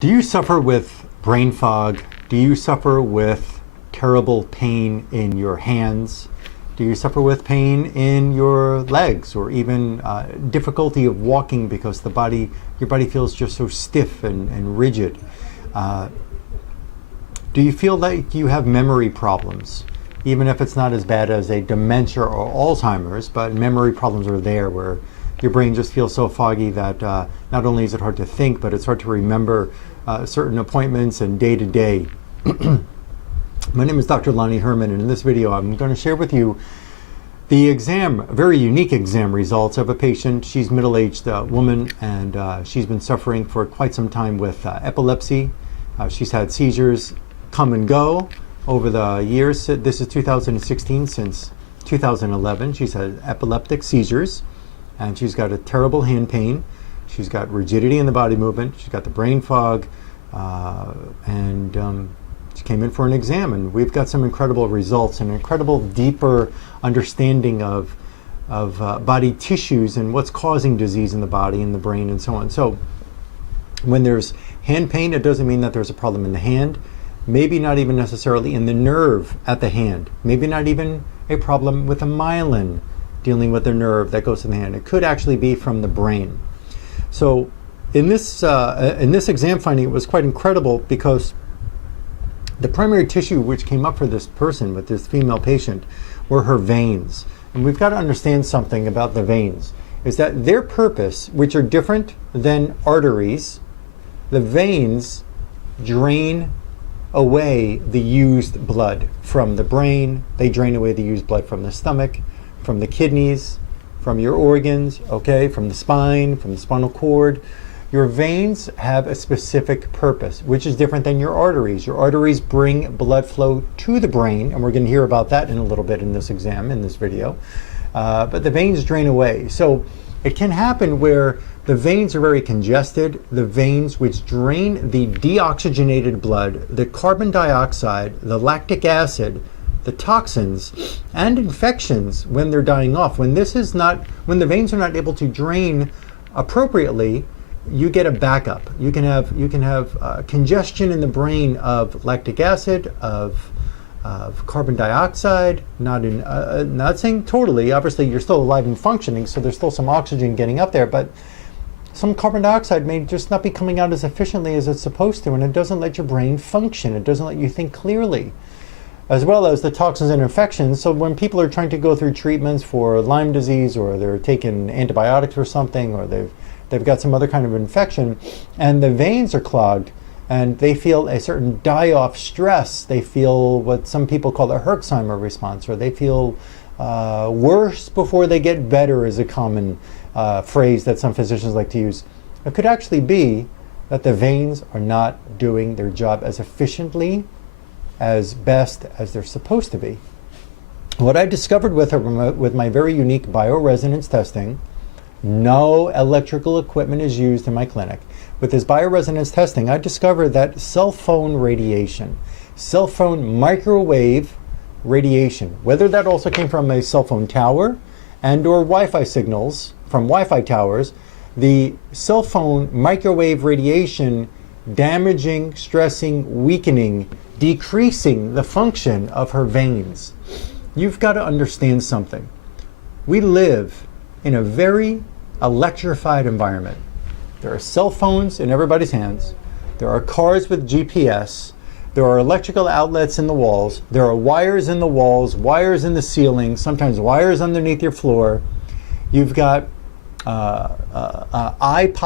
Do you suffer with brain fog? Do you suffer with terrible pain in your hands? Do you suffer with pain in your legs, or even difficulty of walking because your body feels just so stiff and rigid? Do you feel like you have memory problems? Even if it's not as bad as a dementia or Alzheimer's, but memory problems are there where your brain just feels so foggy that not only is it hard to think, but it's hard to remember certain appointments and day to day. My name is Dr. Lonnie Herman, and in this video I'm going to share with you the very unique exam results of a patient. She's a middle-aged woman, and she's been suffering for quite some time with epilepsy. She's had seizures come and go over the years. This is 2016. Since 2011 she's had epileptic seizures, and she's got a terrible hand pain. She's got rigidity in the body movement. She's got the brain fog, and she came in for an exam, and we've got some incredible results and incredible deeper understanding of body tissues and what's causing disease in the body and the brain and so on. So when there's hand pain, it doesn't mean that there's a problem in the hand, maybe not even necessarily in the nerve at the hand, maybe not even a problem with a myelin dealing with the nerve that goes to the hand. It could actually be from the brain. So in this exam finding, it was quite incredible because the primary tissue which came up for this person, with this female patient, were her veins. And we've got to understand something about the veins, is that their purpose, which are different than arteries, the veins drain away the used blood from the brain. They drain away the used blood from the stomach, from the kidneys, from your organs, okay, from the spine, from the spinal cord. Your veins have a specific purpose, which is different than your arteries. Your arteries bring blood flow to the brain, and we're going to hear about that in a little bit in this exam, in this video. But the veins drain away. So it can happen where the veins are very congested. The veins which drain the deoxygenated blood, the carbon dioxide, the lactic acid, the toxins, and infections when they're dying off. When the veins are not able to drain appropriately, you get a backup. You can have congestion in the brain of lactic acid, of carbon dioxide. Not saying totally. Obviously, you're still alive and functioning, so there's still some oxygen getting up there, but some carbon dioxide may just not be coming out as efficiently as it's supposed to, and it doesn't let your brain function. It doesn't let you think clearly, as well as the toxins and infections. So when people are trying to go through treatments for Lyme disease, or they're taking antibiotics or something, or they've got some other kind of infection, and the veins are clogged, and they feel a certain die-off stress. They feel what some people call the Herxheimer response, or they feel worse before they get better, is a common phrase that some physicians like to use. It could actually be that the veins are not doing their job as efficiently, as best as they're supposed to be. What I discovered with her, with my very unique bioresonance testing, no electrical equipment is used in my clinic. With this bioresonance testing, I discovered that cell phone radiation, cell phone microwave radiation, whether that also came from a cell phone tower and or Wi-Fi signals from Wi-Fi towers, the cell phone microwave radiation damaging, stressing, weakening, decreasing the function of her veins. You've got to understand something. We live in a very electrified environment. There are cell phones in everybody's hands. There are cars with GPS. There are electrical outlets in the walls. There are wires in the walls, wires in the ceiling, sometimes wires underneath your floor. You've got iPods,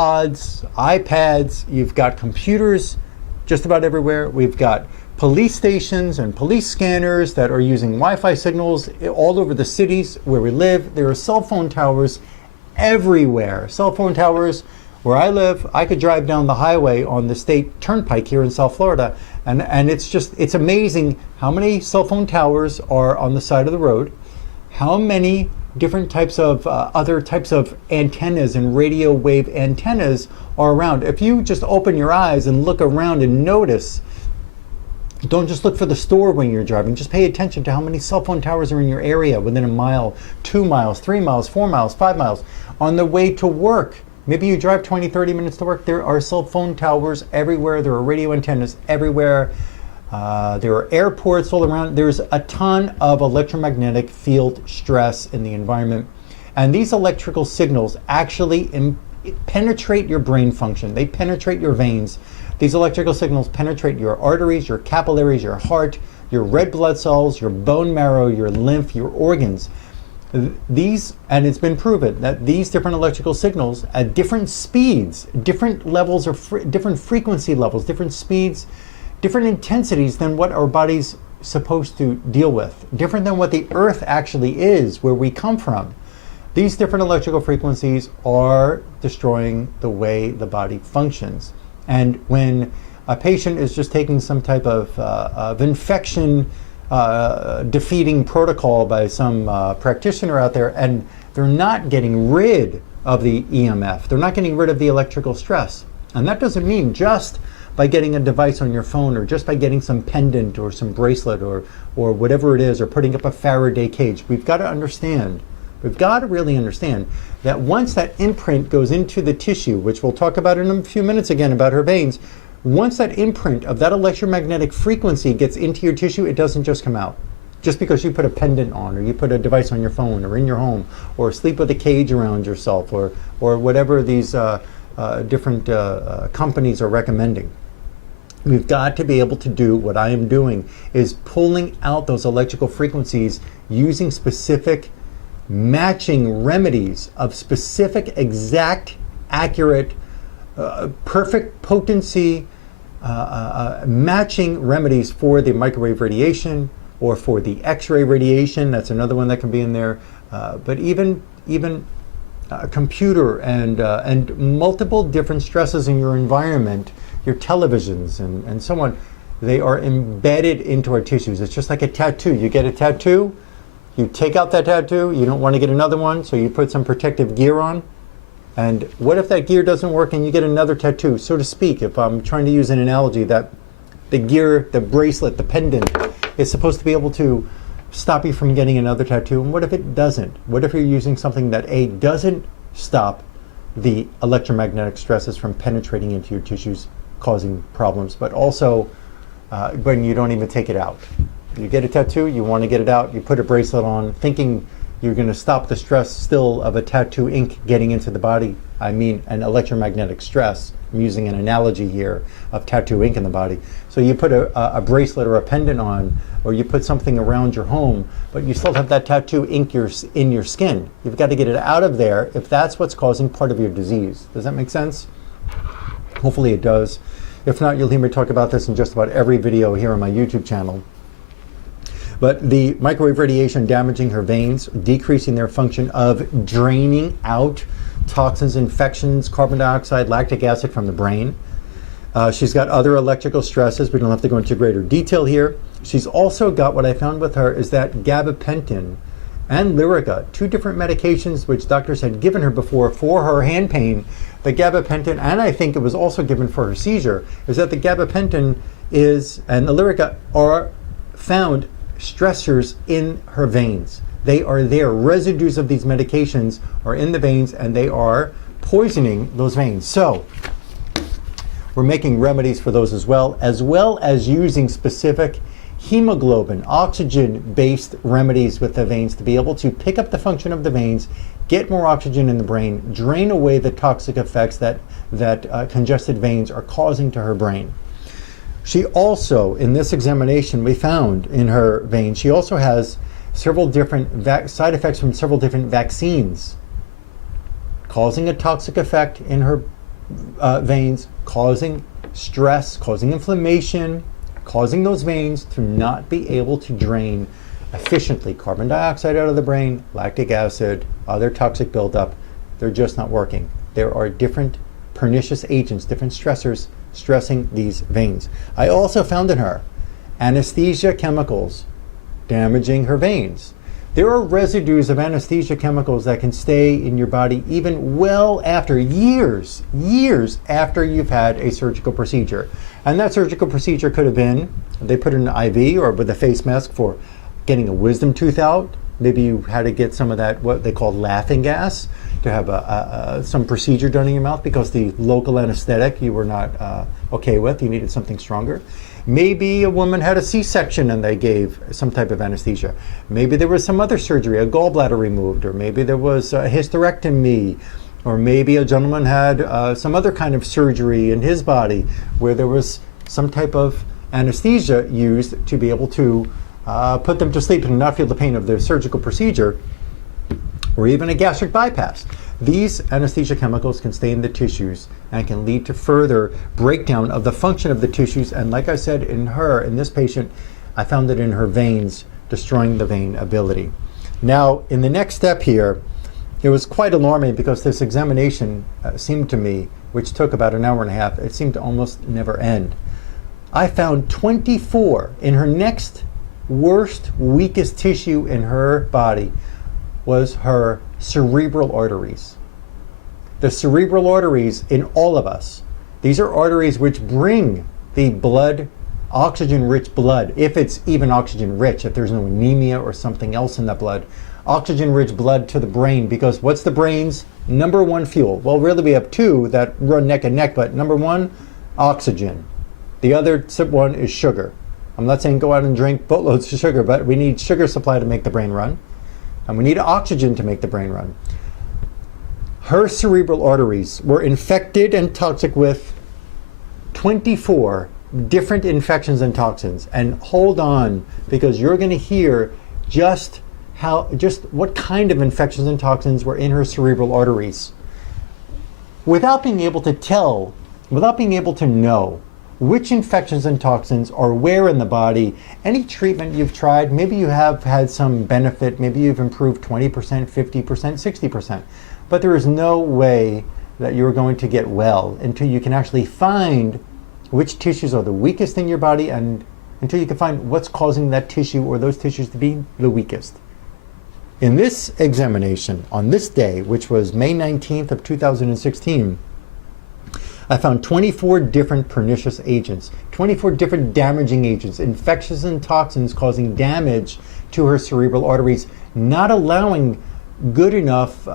iPads. You've got computers just about everywhere. We've got police stations and police scanners that are using Wi-Fi signals all over the cities where we live. There are cell phone towers everywhere. Cell phone towers where I live. I could drive down the highway on the state turnpike here in South Florida, and it's amazing how many cell phone towers are on the side of the road, how many different types of other types of antennas and radio wave antennas are around. If you just open your eyes and look around and notice, don't just look for the store when you're driving, just pay attention to how many cell phone towers are in your area, within a mile, 2 miles, 3 miles, 4 miles, 5 miles, on the way to work. Maybe you drive 20, 30 minutes to work. There are cell phone towers everywhere. There are radio antennas everywhere. There are airports all around. There's a ton of electromagnetic field stress in the environment. And these electrical signals actually penetrate your brain function. They penetrate your veins. These electrical signals penetrate your arteries, your capillaries, your heart, your red blood cells, your bone marrow, your lymph, your organs. These, and it's been proven that these different electrical signals at different speeds, different levels of different frequency levels, different speeds, different intensities than what our body's supposed to deal with, different than what the earth actually is, where we come from. These different electrical frequencies are destroying the way the body functions. And when a patient is just taking some type of infection defeating protocol by some practitioner out there, and they're not getting rid of the EMF, they're not getting rid of the electrical stress. And that doesn't mean just by getting a device on your phone, or just by getting some pendant or some bracelet or whatever it is, or putting up a Faraday cage. We've got to understand, we've got to really understand that once that imprint goes into the tissue, which we'll talk about in a few minutes again about her veins, once that imprint of that electromagnetic frequency gets into your tissue, it doesn't just come out. Just because you put a pendant on, or you put a device on your phone, or in your home, or sleep with a cage around yourself, or whatever these different companies are recommending. We've got to be able to do what I am doing, is pulling out those electrical frequencies using specific matching remedies of specific, exact, accurate, perfect potency, matching remedies for the microwave radiation or for the X-ray radiation. That's another one that can be in there. But even computer and multiple different stresses in your environment, your televisions and so on, they are embedded into our tissues. It's just like a tattoo. You get a tattoo, you take out that tattoo, you don't want to get another one, so you put some protective gear on. And what if that gear doesn't work and you get another tattoo, so to speak? If I'm trying to use an analogy, that the gear, the bracelet, the pendant is supposed to be able to stop you from getting another tattoo. And what if it doesn't? What if you're using something that doesn't stop the electromagnetic stresses from penetrating into your tissues, causing problems, but also when you don't even take it out? You get a tattoo, you want to get it out, you put a bracelet on, thinking you're going to stop the stress still of a tattoo ink getting into the body. I mean an electromagnetic stress. I'm using an analogy here of tattoo ink in the body. So you put a bracelet or a pendant on, or you put something around your home, but you still have that tattoo ink in your skin. You've got to get it out of there if that's what's causing part of your disease. Does that make sense? Hopefully it does. If not, you'll hear me talk about this in just about every video here on my YouTube channel. But the microwave radiation damaging her veins, decreasing their function of draining out toxins, infections, carbon dioxide, lactic acid from the brain. She's got other electrical stresses. We don't have to go into greater detail here. She's also got, what I found with her is that gabapentin and Lyrica, two different medications which doctors had given her before for her hand pain. The gabapentin, and I think it was also given for her seizure, is that the gabapentin and the Lyrica are found stressors in her veins. They are there. Residues of these medications are in the veins, and they are poisoning those veins. So we're making remedies for those as well as using specific hemoglobin, oxygen-based remedies with the veins to be able to pick up the function of the veins, get more oxygen in the brain, drain away the toxic effects that congested veins are causing to her brain. She also, in this examination, we found in her veins, she also has several different side effects from several different vaccines, causing a toxic effect in her veins, causing stress, causing inflammation, causing those veins to not be able to drain efficiently carbon dioxide out of the brain, lactic acid, other toxic buildup. They're just not working. There are different pernicious agents, different stressors stressing these veins. I also found in her anesthesia chemicals damaging her veins. There are residues of anesthesia chemicals that can stay in your body even well after years after you've had a surgical procedure. And that surgical procedure could have been, they put in an IV or with a face mask for getting a wisdom tooth out. Maybe you had to get some of that, what they call laughing gas. to have some procedure done in your mouth because the local anesthetic you were not okay with. You needed something stronger. Maybe a woman had a C-section and they gave some type of anesthesia. Maybe there was some other surgery, a gallbladder removed, or maybe there was a hysterectomy, or maybe a gentleman had some other kind of surgery in his body where there was some type of anesthesia used to be able to put them to sleep and not feel the pain of the surgical procedure, or even a gastric bypass. These anesthesia chemicals can stay in the tissues and can lead to further breakdown of the function of the tissues. And like I said, in this patient, I found it in her veins, destroying the vein ability. Now, in the next step here, it was quite alarming because this examination seemed to me, which took about an hour and a half, it seemed to almost never end. I found 24 in her next worst, weakest tissue in her body was her cerebral arteries. The cerebral arteries in all of us, these are arteries which bring the blood, oxygen-rich blood, if it's even oxygen-rich, if there's no anemia or something else in that blood, oxygen-rich blood to the brain, because what's the brain's number one fuel? Well, really we have two that run neck and neck, but number one, oxygen. The other one is sugar. I'm not saying go out and drink boatloads of sugar, but we need sugar supply to make the brain run. And we need oxygen to make the brain run. Her cerebral arteries were infected and toxic with 24 different infections and toxins. And hold on, because you're going to hear just what kind of infections and toxins were in her cerebral arteries. Without being able to tell, without being able to know which infections and toxins are where in the body, any treatment you've tried, maybe you have had some benefit, maybe you've improved 20%, 50%, 60%, but there is no way that you're going to get well until you can actually find which tissues are the weakest in your body and until you can find what's causing that tissue or those tissues to be the weakest. In this examination, on this day, which was May 19th of 2016, I found 24 different pernicious agents, 24 different damaging agents, infections and toxins causing damage to her cerebral arteries, not allowing good enough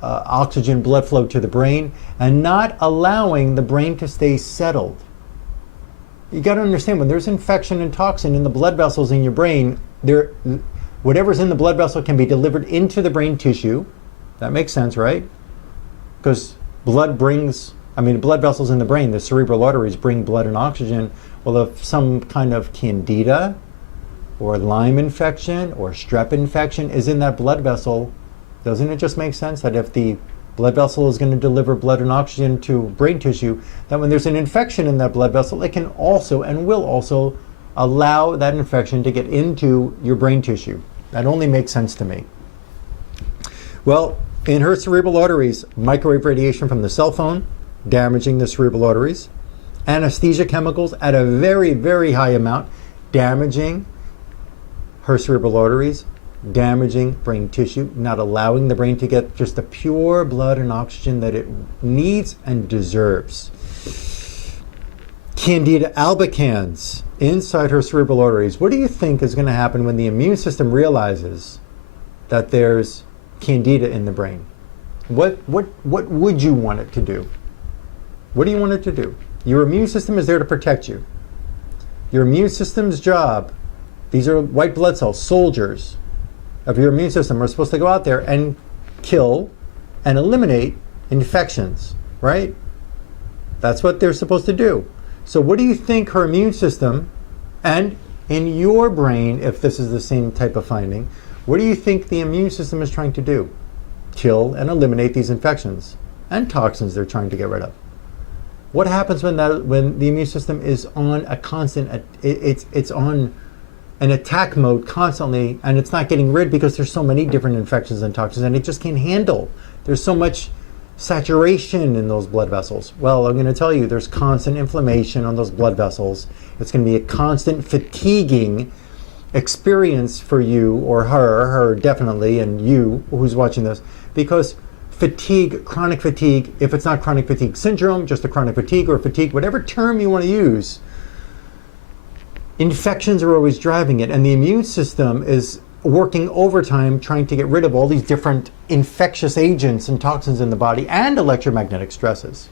oxygen blood flow to the brain, and not allowing the brain to stay settled. You got to understand, when there's infection and toxin in the blood vessels in your brain, whatever's in the blood vessel can be delivered into the brain tissue. That makes sense, right? Because blood vessels in the brain, the cerebral arteries bring blood and oxygen. Well, if some kind of candida or Lyme infection or strep infection is in that blood vessel, doesn't it just make sense that if the blood vessel is going to deliver blood and oxygen to brain tissue, that when there's an infection in that blood vessel, it can also and will also allow that infection to get into your brain tissue? That only makes sense to me. Well, in her cerebral arteries, microwave radiation from the cell phone, damaging the cerebral arteries, anesthesia chemicals at a very, very high amount, damaging her cerebral arteries, damaging brain tissue, not allowing the brain to get just the pure blood and oxygen that it needs and deserves. Candida albicans inside her cerebral arteries. What do you think is going to happen when the immune system realizes that there's candida in the brain? What would you want it to do? What do you want it to do? Your immune system is there to protect you. Your immune system's job, these are white blood cells, soldiers of your immune system, are supposed to go out there and kill and eliminate infections, right? That's what they're supposed to do. So what do you think her immune system, and in your brain, if this is the same type of finding, what do you think the immune system is trying to do? Kill and eliminate these infections and toxins they're trying to get rid of. What happens when the immune system is on a constant, it's on an attack mode constantly, and it's not getting rid because there's so many different infections and toxins, and it just can't handle. There's so much saturation in those blood vessels. Well, I'm going to tell you, there's constant inflammation on those blood vessels. It's going to be a constant fatiguing experience for you or her definitely, and you who's watching this, because fatigue, chronic fatigue, if it's not chronic fatigue syndrome, just a chronic fatigue or fatigue, whatever term you want to use, infections are always driving it, and the immune system is working overtime trying to get rid of all these different infectious agents and toxins in the body and electromagnetic stresses.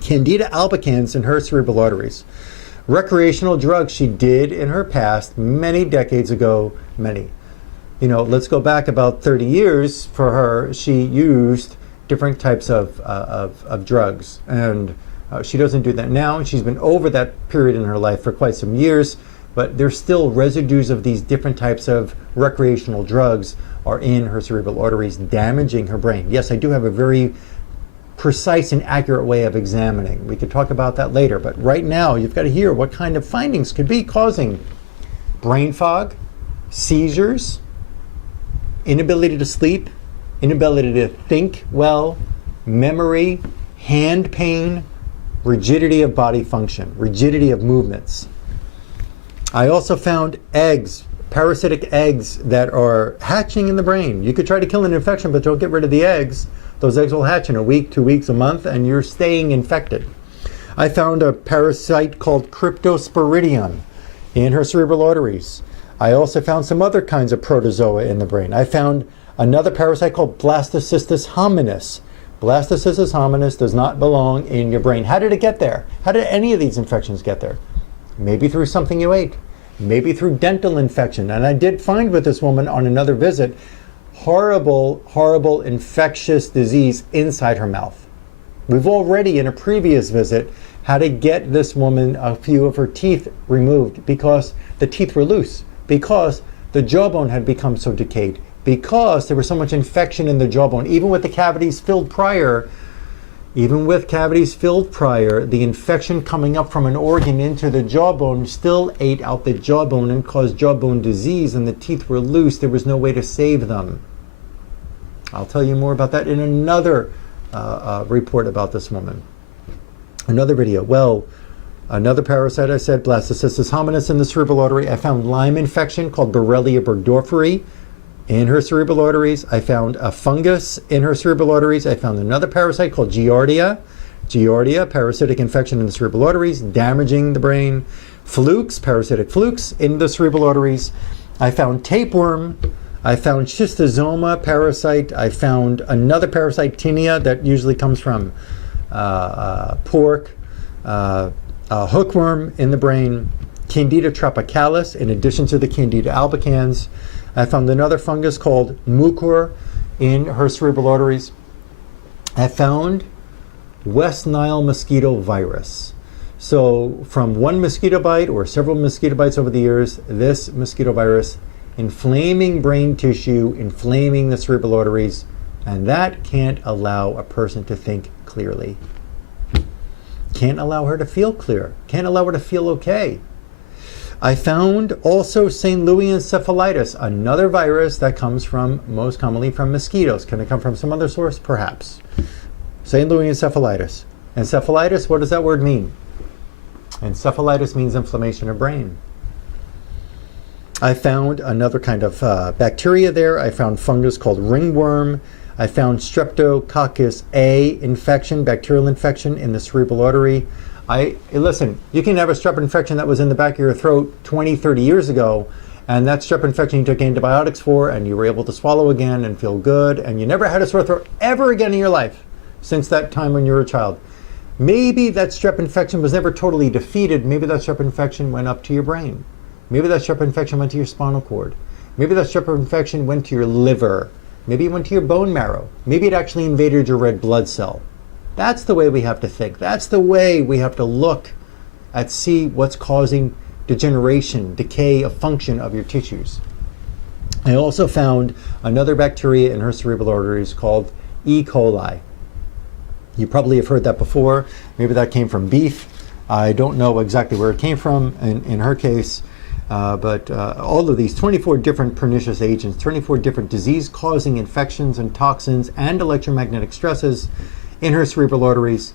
Candida albicans in her cerebral arteries. Recreational drugs she did in her past many decades ago, let's go back about 30 years for her. She used different types of drugs, and she doesn't do that now. She's been over that period in her life for quite some years, but there's still residues of these different types of recreational drugs are in her cerebral arteries, damaging her brain. Yes, I do have a very precise and accurate way of examining. We could talk about that later, but right now you've got to hear what kind of findings could be causing brain fog, seizures, inability to sleep, inability to think well, memory, hand pain, rigidity of body function, rigidity of movements. I also found eggs, parasitic eggs that are hatching in the brain. You could try to kill an infection, but don't get rid of the eggs. Those eggs will hatch in a week, 2 weeks, a month, and you're staying infected. I found a parasite called Cryptosporidium in her cerebral arteries. I also found some other kinds of protozoa in the brain. I found another parasite called Blastocystis hominis. Blastocystis hominis does not belong in your brain. How did it get there? How did any of these infections get there? Maybe through something you ate. Maybe through dental infection. And I did find with this woman on another visit, horrible, horrible infectious disease inside her mouth. We've already, in a previous visit, had to get this woman a few of her teeth removed because the teeth were loose, because the jawbone had become so decayed, because there was so much infection in the jawbone. Even with the cavities filled prior, the infection coming up from an organ into the jawbone still ate out the jawbone and caused jawbone disease, and the teeth were loose. There was no way to save them. I'll tell you more about that in another report about this woman. Another video. Well, another parasite, I said, Blastocystis hominis in the cerebral artery. I found Lyme infection called Borrelia burgdorferi in her cerebral arteries. I found a fungus in her cerebral arteries. I found another parasite called Giardia, parasitic infection in the cerebral arteries, damaging the brain. Flukes, parasitic flukes in the cerebral arteries. I found tapeworm. I found schistosoma parasite. I found another parasite, tinea, that usually comes from pork. Hookworm in the brain. Candida tropicalis, in addition to the Candida albicans. I found another fungus called mucor in her cerebral arteries. I found West Nile mosquito virus. So from one mosquito bite or several mosquito bites over the years, this mosquito virus inflaming brain tissue, inflaming the cerebral arteries, and that can't allow a person to think clearly. Can't allow her to feel clear. Can't allow her to feel okay. I found also St. Louis encephalitis, another virus that comes from, most commonly from mosquitoes. Can it come from some other source? Perhaps. St. Louis encephalitis. Encephalitis, what does that word mean? Encephalitis means inflammation of brain. I found another kind of bacteria there. I found fungus called ringworm. I found Streptococcus A infection, bacterial infection in the cerebral artery. Listen, you can have a strep infection that was in the back of your throat 20, 30 years ago, and that strep infection you took antibiotics for, and you were able to swallow again and feel good, and you never had a sore throat ever again in your life since that time when you were a child. Maybe that strep infection was never totally defeated. Maybe that strep infection went up to your brain. Maybe that strep infection went to your spinal cord. Maybe that strep infection went to your liver. Maybe it went to your bone marrow. Maybe it actually invaded your red blood cell. That's the way we have to think. That's the way we have to look at see what's causing degeneration, decay of function of your tissues. I also found another bacteria in her cerebral arteries called E. coli. You probably have heard that before. Maybe that came from beef. I don't know exactly where it came from in her case. But all of these 24 different pernicious agents, 24 different disease-causing infections and toxins and electromagnetic stresses in her cerebral arteries.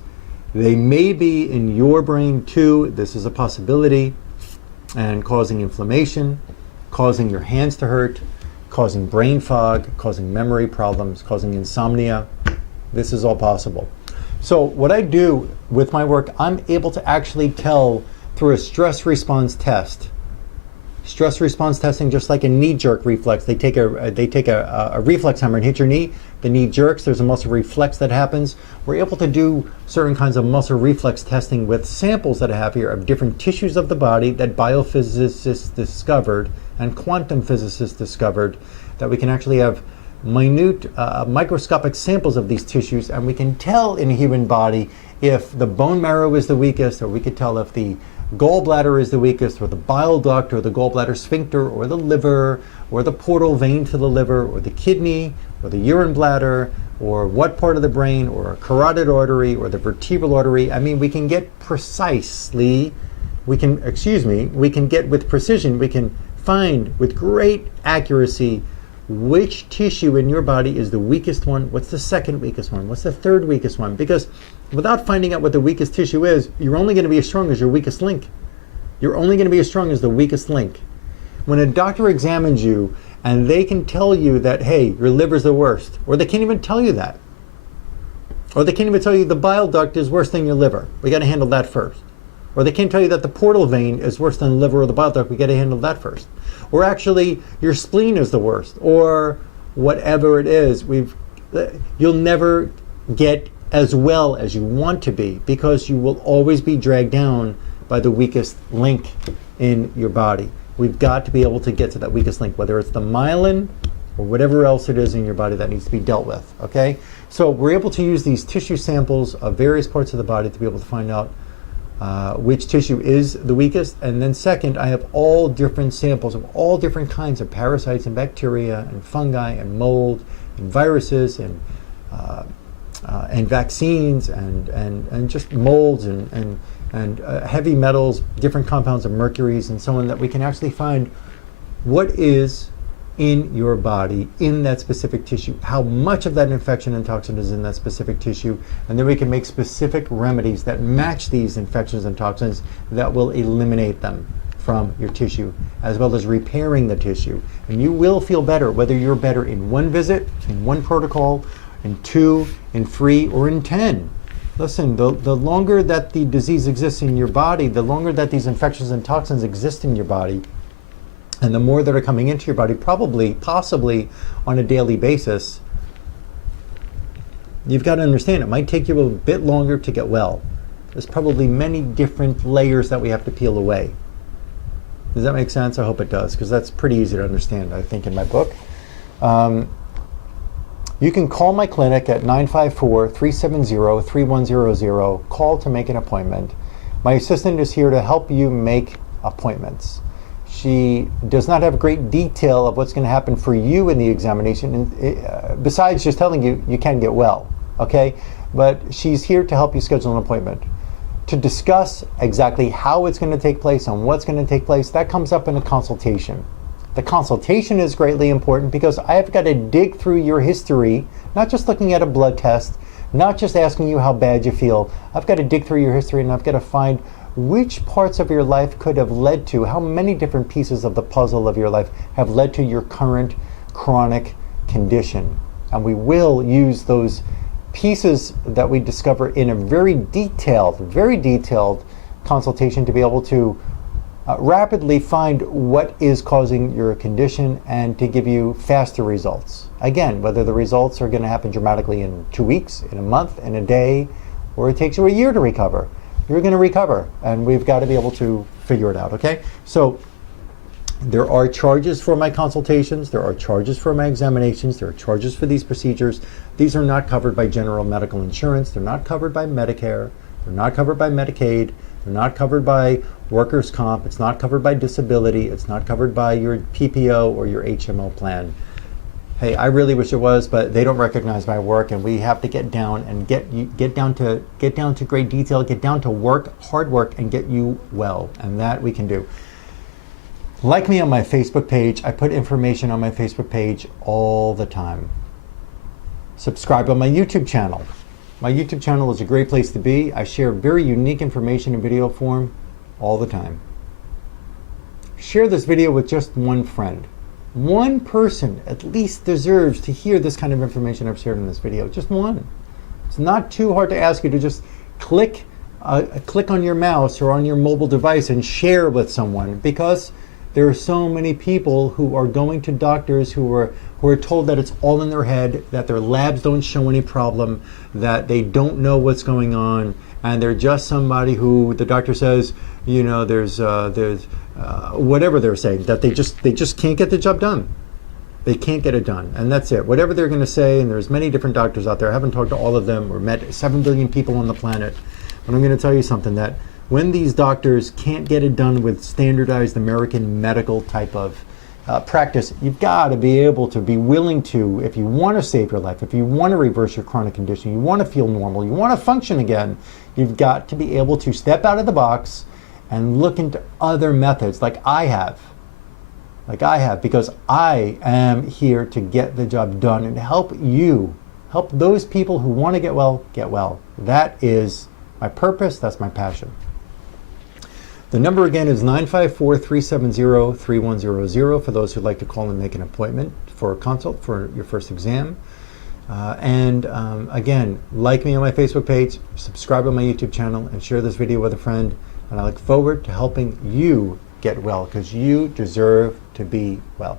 They may be in your brain too. This is a possibility. And causing inflammation, causing your hands to hurt, causing brain fog, causing memory problems, causing insomnia. This is all possible. So what I do with my work, I'm able to actually tell through a stress response test Stress response testing, just like a knee jerk reflex. They take a reflex hammer and hit your knee. The knee jerks. There's a muscle reflex that happens. We're able to do certain kinds of muscle reflex testing with samples that I have here of different tissues of the body that biophysicists discovered and quantum physicists discovered, that we can actually have minute microscopic samples of these tissues, and we can tell in a human body if the bone marrow is the weakest, or we could tell if the gallbladder is the weakest, or the bile duct, or the gallbladder sphincter, or the liver, or the portal vein to the liver, or the kidney, or the urine bladder, or what part of the brain, or a carotid artery, or the vertebral artery. I mean, we can get precisely, we can get with precision, we can find with great accuracy which tissue in your body is the weakest one, what's the second weakest one, what's the third weakest one. Because without finding out what the weakest tissue is, you're only going to be as strong as your weakest link. You're only going to be as strong as the weakest link. When a doctor examines you and they can tell you that, hey, your liver's the worst, or they can't even tell you that, or they can't even tell you the bile duct is worse than your liver, we got to handle that first. Or they can't tell you that the portal vein is worse than the liver or the bile duct, we got to handle that first. Or actually your spleen is the worst, or whatever it is. You'll never get as well as you want to be, because you will always be dragged down by the weakest link in your body. We've got to be able to get to that weakest link, whether it's the myelin or whatever else it is in your body that needs to be dealt with, okay? So we're able to use these tissue samples of various parts of the body to be able to find out which tissue is the weakest. And then second, I have all different samples of all different kinds of parasites and bacteria and fungi and mold and viruses and vaccines and just molds and heavy metals, different compounds of mercuries and so on, that we can actually find what is in your body, in that specific tissue, how much of that infection and toxin is in that specific tissue, and then we can make specific remedies that match these infections and toxins that will eliminate them from your tissue, as well as repairing the tissue. And you will feel better, whether you're better in one visit, in one protocol, in 2, in 3, or in 10. Listen, the longer that the disease exists in your body, the longer that these infections and toxins exist in your body, and the more that are coming into your body, possibly on a daily basis, you've got to understand it might take you a bit longer to get well. There's probably many different layers that we have to peel away. Does that make sense? I hope it does, because that's pretty easy to understand, I think, in my book. You can call my clinic at 954-370-3100. Call to make an appointment. My assistant is here to help you make appointments. She does not have great detail of what's going to happen for you in the examination, besides just telling you you can get well, okay? But she's here to help you schedule an appointment. To discuss exactly how it's going to take place and what's going to take place, that comes up in a consultation. The consultation is greatly important because I've got to dig through your history, not just looking at a blood test, not just asking you how bad you feel. I've got to dig through your history, and I've got to find which parts of your life could have led to, how many different pieces of the puzzle of your life have led to your current chronic condition. And we will use those pieces that we discover in a very detailed consultation to be able to rapidly find what is causing your condition and to give you faster results. Again, whether the results are going to happen dramatically in 2 weeks, in a month, in a day, or it takes you a year to recover. You're going to recover, and we've got to be able to figure it out, okay? So there are charges for my consultations, there are charges for my examinations, there are charges for these procedures. These are not covered by general medical insurance, they're not covered by Medicare, they're not covered by Medicaid, they're not covered by workers' comp, it's not covered by disability, it's not covered by your PPO or your HMO plan. Hey, I really wish it was, but they don't recognize my work, and we have to get down and get down to great detail, get down to work, hard work, and get you well, and that we can do. Like me on my Facebook page. I put information on my Facebook page all the time. Subscribe on my YouTube channel. My YouTube channel is a great place to be. I share very unique information in video form all the time. Share this video with just one friend. One person at least deserves to hear this kind of information I've shared in this video. Just one. It's not too hard to ask you to just click on your mouse or on your mobile device and share with someone, because There are so many people who are going to doctors who are told that it's all in their head, that their labs don't show any problem, that they don't know what's going on, and they're just somebody who the doctor says, you know, there's whatever they're saying, that they just can't get the job done. They can't get it done, and that's it. Whatever they're going to say, and there's many different doctors out there. I haven't talked to all of them or met 7 billion people on the planet, but I'm going to tell you something, that when these doctors can't get it done with standardized American medical type of practice, you've got to be able to be willing to, if you want to save your life, if you want to reverse your chronic condition, you want to feel normal, you want to function again, you've got to be able to step out of the box and look into other methods like I have, because I am here to get the job done and help you, help those people who want to get well, get well. That is my purpose, that's my passion. The number again is 954-370-3100 for those who'd like to call and make an appointment for a consult for your first exam. Again, like me on my Facebook page, subscribe on my YouTube channel, and share this video with a friend. And I look forward to helping you get well, because you deserve to be well.